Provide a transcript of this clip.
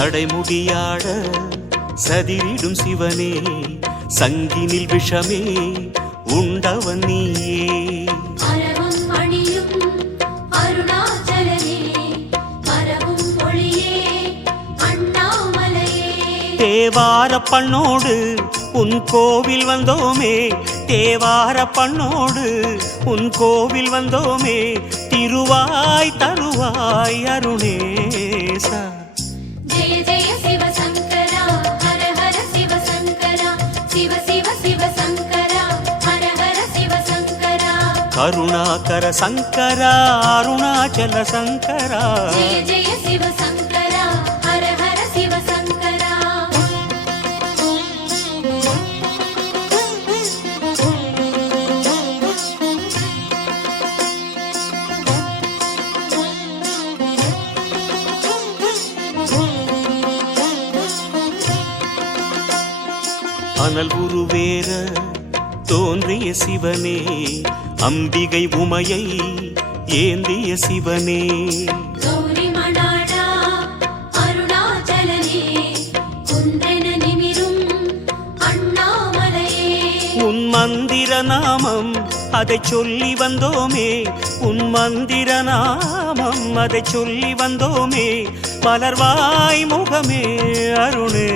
சடைமுடியாட சதிரிடும் சிவனே, சங்கினில் விஷமே உண்டவன் நீயே. தேவார பண்ணோடு உன் கோவில் வந்தோமே, தேவார பண்ணோடு உன் கோவில் வந்தோமே, திருவாய் தருவாய் அருணேசா. ஜெய ஜெய சிவசங்கரா ஹர ஹர சிவசங்கரா, சிவ சிவ சிவசங்கரா ஹர ஹர சிவசங்கரா. கருணாகர சங்கரா அருணாச்சல சங்கரா. ஜெய ஜெய சிவசங்கரா ஹர ஹர சிவசங்கரா. அனல் உருவேற தோன்றிய சிவனே, அம்பிகை உமையை ஏந்திய சிவனே. கௌரி மணாளா அருணாச்சலனே, குன்றென நிமிரும் அண்ணாமலையே. உன் மந்திர நாமம் அதை சொல்லி வந்தோமே, உன் மந்திர நாமம் அதை சொல்லி வந்தோமே, மலர்வாய் முகமே அருணே.